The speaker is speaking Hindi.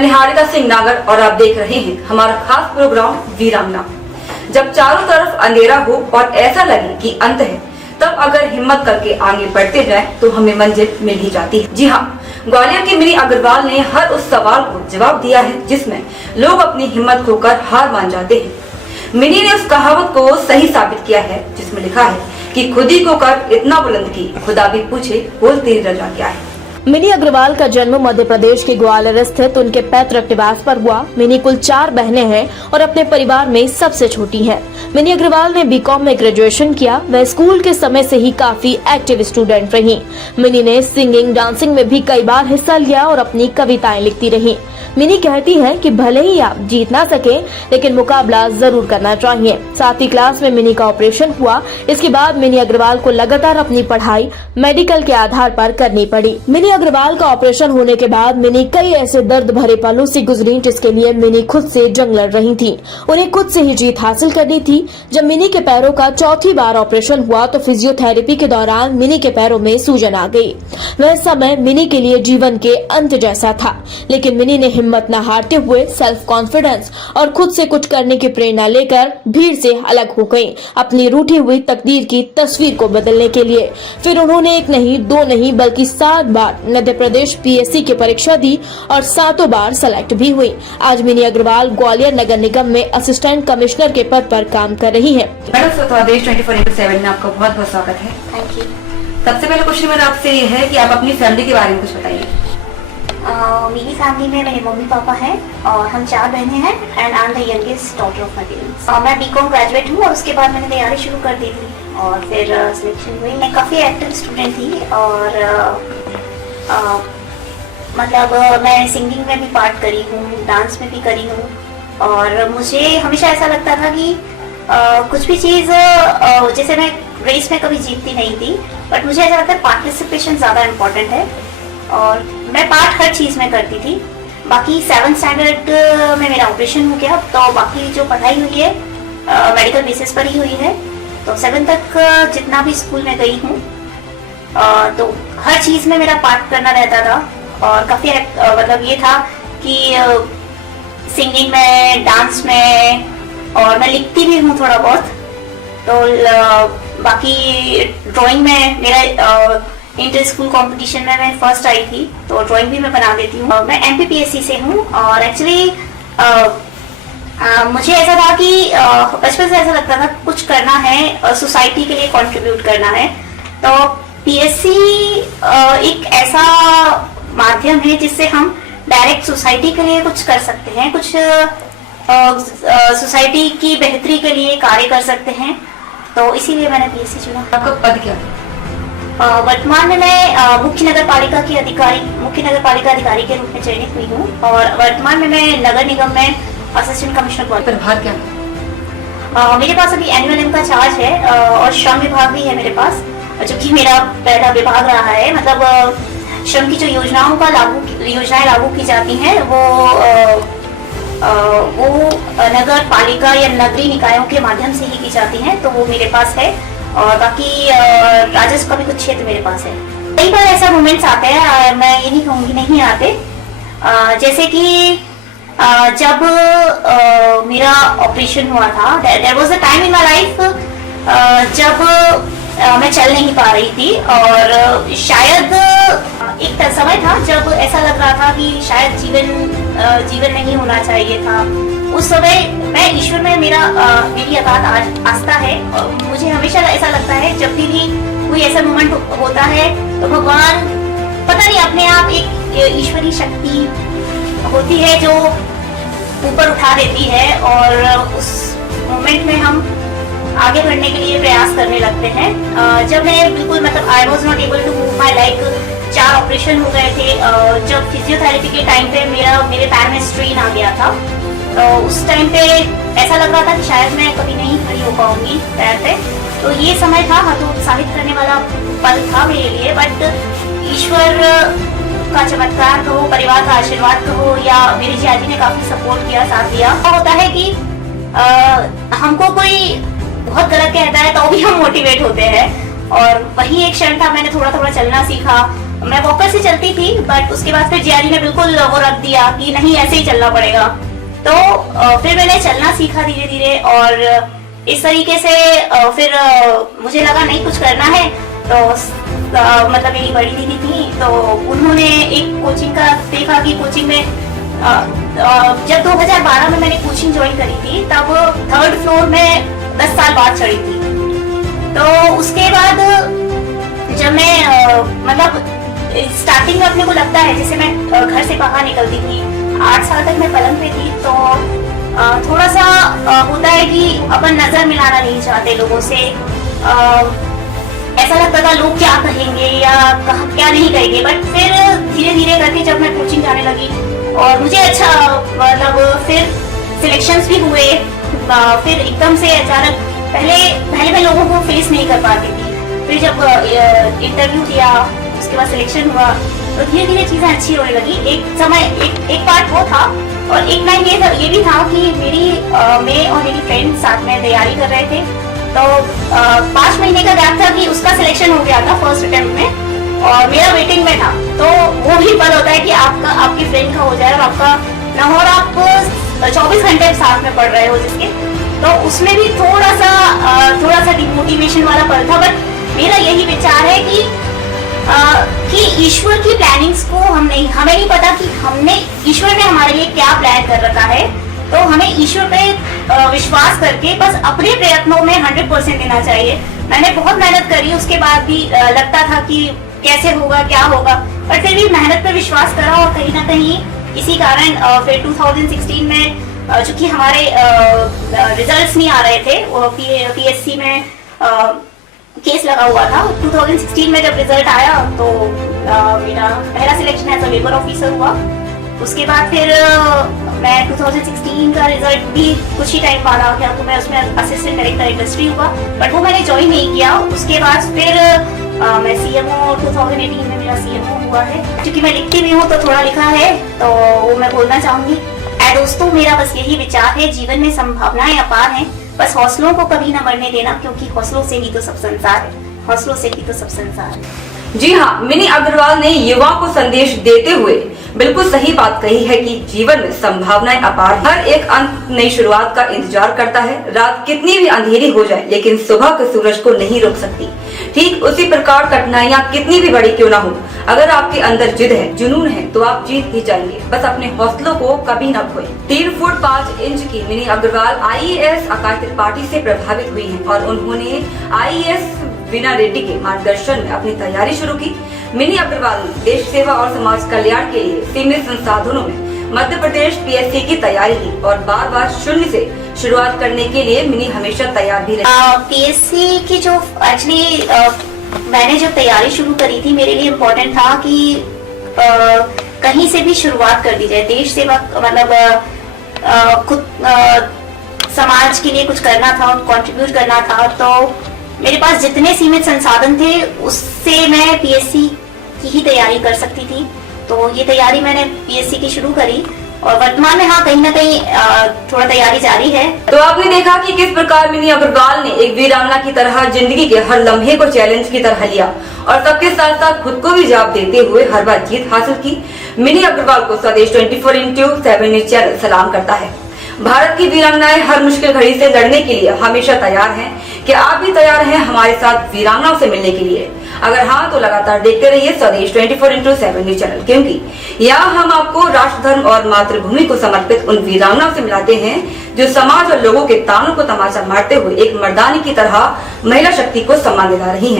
मैं निहारिका सिंह नागर और आप देख रहे हैं हमारा खास प्रोग्राम वीरांगना। जब चारों तरफ अंधेरा हो और ऐसा लगे कि अंत है, तब अगर हिम्मत करके आगे बढ़ते जाएं तो हमें मंजिल मिल ही जाती है। जी हाँ, ग्वालियर की मिनी अग्रवाल ने हर उस सवाल को जवाब दिया है जिसमें लोग अपनी हिम्मत खोकर हार मान जाते हैं। मिनी ने उस कहावत को सही साबित किया है जिसमें लिखा है कि खुद ही को कर इतना बुलंद की खुदा भी पूछे बोल तेरी रजा क्या है। मिनी अग्रवाल का जन्म मध्य प्रदेश के ग्वालियर स्थित उनके पैतृक निवास पर हुआ। मिनी कुल 4 बहनें हैं और अपने परिवार में सबसे छोटी हैं। मिनी अग्रवाल ने बीकॉम में ग्रेजुएशन किया। वह स्कूल के समय से ही काफी एक्टिव स्टूडेंट रही। मिनी ने सिंगिंग, डांसिंग में भी कई बार हिस्सा लिया और अपनी कविताएं लिखती रही। मिनी कहती है कि भले ही आप जीत ना सके, लेकिन मुकाबला जरूर करना चाहिए। 7वीं क्लास में मिनी का ऑपरेशन हुआ। इसके बाद मिनी अग्रवाल को लगातार अपनी पढ़ाई मेडिकल के आधार पर करनी पड़ी। मिनी अग्रवाल का ऑपरेशन होने के बाद मिनी कई ऐसे दर्द भरे पलों से गुजरी जिसके लिए मिनी खुद से जंग लड़ रही थी। उन्हें खुद से ही जीत हासिल करनी थी। जब मिनी के पैरों का 4थी बार ऑपरेशन हुआ तो फिजियोथेरेपी के दौरान मिनी के पैरों में सूजन आ गई। वह समय मिनी के लिए जीवन के अंत जैसा था, लेकिन मिनी ने हिम्मत न हारते हुए सेल्फ कॉन्फिडेंस और खुद से कुछ करने की प्रेरणा लेकर भीड़ से अलग हो गयी, अपनी रूठी हुई तकदीर की तस्वीर को बदलने के लिए। फिर उन्होंने 1 नहीं 2 नहीं बल्कि 7 बार मध्य प्रदेश PSC की परीक्षा दी और 7 बार सेलेक्ट भी हुई। आज मिनी अग्रवाल ग्वालियर नगर निगम में असिस्टेंट कमिश्नर के पद पर काम कर रही है। मैडम, स्वतंत्र 24/7 में आपका बहुत बहुत स्वागत है। Thank you. सबसे पहले क्वेश्चन मेरा आपसे ये है कि आप अपनी फैमिली के बारे में कुछ बताइए। मेरी फैमिली में मेरे मम्मी पापा हैं और हम 4 बहनें हैं and I am the youngest daughter of my parents. मैं बीकॉम ग्रेजुएट हूँ और उसके बाद मैंने तैयारी शुरू कर दी थी और फिर सिलेक्शन हुई। मैं काफ़ी एक्टिव स्टूडेंट थी और मतलब मैं सिंगिंग में भी पार्ट करी हूँ, डांस में भी करी हूँ और मुझे हमेशा ऐसा लगता था कि कुछ भी चीज़ जैसे मैं रेस में कभी जीतती नहीं थी, बट मुझे ऐसा लगता है पार्टिसिपेशन ज़्यादा इम्पोर्टेंट है और मैं पार्ट हर चीज़ में करती थी। बाकी 7th स्टैंडर्ड में मेरा ऑपरेशन हो गया, तो बाकी जो पढ़ाई हुई है मेडिकल बेसिस पर ही हुई है। तो 7th तक जितना भी स्कूल में गई हूँ तो हर चीज़ में मेरा पार्ट करना रहता था और काफ़ी मतलब ये था कि सिंगिंग में, डांस में और मैं लिखती भी हूँ थोड़ा बहुत। तो बाकी ड्राइंग में मेरा इंटर स्कूल कंपटीशन में मैं फर्स्ट आई थी, तो ड्राइंग भी मैं बना देती हूँ। मैं MPPSC से हूँ और एक्चुअली मुझे ऐसा था कि बचपन से ऐसा लगता था कुछ करना है, सोसाइटी के लिए कंट्रीब्यूट करना है। तो PSC एक ऐसा माध्यम है जिससे हम डायरेक्ट सोसाइटी के लिए कुछ कर सकते हैं, कुछ सोसाइटी की बेहतरी के लिए कार्य कर सकते हैं, तो इसीलिए मैंने PSC चुना। आपका पद क्या है? वर्तमान में मैं मुख्य नगर पालिका अधिकारी के रूप में चयनित हुई हूँ और वर्तमान में मैं नगर निगम में असिस्टेंट कमिश्नर पद। प्रभार क्या है? मेरे पास अभी एनुअल का चार्ज है और श्रम विभाग भी है मेरे पास, जो कि मेरा पहला विभाग रहा है। मतलब श्रम की जो योजनाएं लागू की जाती हैं वो नगर पालिका या नगरीय निकायों के माध्यम से ही की जाती हैं, तो वो मेरे पास है। और बाकी राजस्व का भी कुछ क्षेत्र मेरे पास है। कई बार ऐसा मोमेंट्स आते हैं, मैं ये नहीं कहूँगी नहीं आते, जैसे कि जब मेरा ऑपरेशन हुआ था, there was a time in my life जब मैं चल नहीं पा रही थी और शायद एक समय था जब ऐसा लग रहा था कि शायद जीवन नहीं होना चाहिए था। उस समय मैं ईश्वर में मेरी अगाध आस्था है और मुझे हमेशा ऐसा लगता है जब भी कोई ऐसा मोमेंट होता है तो भगवान पता नहीं अपने आप एक ईश्वरीय शक्ति होती है जो ऊपर उठा देती है और उस मोमेंट में हम आगे बढ़ने के लिए प्रयास करने लगते हैं। जब मैं बिल्कुल मतलब I was not able to move my like, 4 operation हो गए थे। जब फिजियोथेरेपी के टाइम पे मेरे पैर में स्ट्रेन आ गया था, तो उस टाइम पे ऐसा लग रहा था कि शायद मैं कभी नहीं खड़ी हो पाऊंगी पैर पे। तो ये समय था हतोत्साहित करने वाला पल था मेरे लिए, बट ईश्वर का चमत्कार कहो, परिवार का आशीर्वाद कहो या मेरी जियाजी ने काफी सपोर्ट किया, साथ दिया। होता है कि हमको कोई बहुत गलत कहता है तो भी हम मोटिवेट होते हैं और वही एक क्षण था, मैंने थोड़ा थोड़ा चलना सीखा मैं वॉकर से चलती थी, बट उसके बाद फिर जीआरई ने बिल्कुल वो रख दिया कि नहीं ऐसे ही चलना पड़ेगा। तो फिर मैंने चलना सीखा धीरे धीरे, और इस तरीके से फिर मुझे लगा नहीं कुछ करना है। तो मतलब मेरी बड़ी दीदी थी, तो उन्होंने एक कोचिंग का देखा कि कोचिंग में जब 2012 में मैंने कोचिंग ज्वाइन करी थी, तब 3rd फ्लोर में 10 साल बाद चढ़ी थी। तो उसके बाद जब मैं मतलब स्टार्टिंग में अपने को लगता है जैसे मैं घर से बाहर निकलती थी, 8 साल तक मैं पलंग पे थी, तो थोड़ा सा होता है कि अपन नजर मिलाना नहीं चाहते लोगों से। ऐसा लगता था लोग क्या कहेंगे या क्या नहीं कहेंगे, बट फिर धीरे धीरे करके जब मैं कोचिंग जाने लगी और मुझे अच्छा मतलब फिर सिलेक्शंस भी हुए, फिर एकदम से अचानक पहले मैं लोगों को फेस नहीं कर पाती थी। फिर जब इंटरव्यू दिया, उसके बाद सिलेक्शन हुआ, तो धीरे धीरे चीजें अच्छी होने लगी। एक समय एक पार्ट वो था, और एक टाइम ये भी था कि मैं और मेरी फ्रेंड साथ में तैयारी कर रहे थे। तो 5 महीने का गैप था कि उसका सिलेक्शन हो गया था फर्स्ट अटेम्प्ट में, और मेरा वेटिंग में था। तो वो भी पल होता है कि आपकी फ्रेंड का हो जाए और आपका ना हो, और आप 24 घंटे साथ में पढ़ रहे हो जिसके, तो उसमें भी थोड़ा सा डिमोटिवेशन वाला पल था। बट मेरा यही विचार है कि ईश्वर की प्लानिंग्स को हमें नहीं पता कि ईश्वर ने हमारे लिए क्या प्लान कर रखा है। तो हमें ईश्वर पे विश्वास करके बस अपने प्रयत्नों में 100% देना चाहिए। मैंने बहुत मेहनत करी, उसके बाद भी लगता था कि कैसे होगा क्या होगा, पर फिर भी मेहनत पे विश्वास करा, और कहीं ना कहीं इसी कारण फिर 2016 में चूंकि हमारे रिजल्ट्स नहीं आ रहे थे, पीएससी में केस लगा हुआ था। 2016 में जब रिजल्ट आया तो मेरा पहला selection as a labour officer हुआ। उसके बाद फिर मैं 2016 का रिजल्ट भी कुछ ही टाइम बाद आ गया, तो मैं उसमें असिस्टेंट डायरेक्टर इंडस्ट्री हुआ, बट वो मैंने ज्वाइन नहीं किया। उसके बाद फिर मैं सीएमओ 2018 में मेरा सीएमओ हुआ है। क्योंकि मैं लिखती भी हूँ तो थोड़ा लिखा है, तो वो मैं बोलना चाहूंगी। दोस्तों, मेरा बस यही विचार है, जीवन में संभावनाएं अपार हैं, बस हौसलों को कभी न मरने देना, क्योंकि हौसलों से ही तो सब संसार है, हौसलों से ही तो सब संसार है। जी हाँ, मिनी अग्रवाल ने युवाओं को संदेश देते हुए बिल्कुल सही बात कही है कि जीवन में संभावनाएं अपार हैं। हर एक अंत नई शुरुआत का इंतजार करता है। रात कितनी भी अंधेरी हो जाए, लेकिन सुबह के सूरज को नहीं रोक सकती। ठीक उसी प्रकार कठिनाइयां कितनी भी बड़ी क्यों ना हो, अगर आपके अंदर जिद है, जुनून है, तो आप जीत ही जाएंगे। बस अपने हौसलों को कभी न खोएं। 3 फुट 5 इंच की मिनी अग्रवाल IAS आकाश त्रिपाठी से प्रभावित हुई हैं और उन्होंने IAS वीना रेड्डी के मार्गदर्शन में अपनी तैयारी शुरू की। मिनी अग्रवाल ने देश सेवा और समाज कल्याण के लिए सीमित संसाधनों में मध्य प्रदेश PSC की तैयारी की और बार शून्य से शुरुआत करने के लिए मिनी हमेशा तैयार भी रही। PSC की जो एक्चुअली मैंने जब तैयारी शुरू करी थी, मेरे लिए इम्पोर्टेंट था कि कहीं से भी शुरुआत कर दी जाए। देश सेवा मतलब खुद समाज के लिए कुछ करना था, कंट्रीब्यूट करना था। तो मेरे पास जितने सीमित संसाधन थे उससे मैं PSC की ही तैयारी कर सकती थी। तो ये तैयारी मैंने PSC की शुरू करी, और वर्तमान में हाँ कहीं ना कहीं थोड़ा तैयारी जारी है। तो आपने देखा कि किस प्रकार मिनी अग्रवाल ने एक वीरांगना की तरह जिंदगी के हर लम्हे को चैलेंज की तरह लिया और सबके साथ साथ खुद को भी जवाब देते हुए हर बार जीत हासिल की। मिनी अग्रवाल को स्वदेश 24x7 न्यूज चैनल सलाम करता है। भारत की वीरांगनाएं हर मुश्किल घड़ी से लड़ने के लिए हमेशा तैयार हैं। क्या आप भी तैयार हैं हमारे साथ वीरांगनाओं से मिलने के लिए? अगर हाँ, तो लगातार देखते रहिए स्वदेश 24x7 न्यूज चैनल, क्योंकि यहाँ हम आपको राष्ट्र, धर्म और मातृभूमि को समर्पित उन वीरांगनाओं से मिलाते हैं जो समाज और लोगों के तानों को तमाचा मारते हुए एक मर्दानी की तरह महिला शक्ति को सम्मान दिला रही हैं।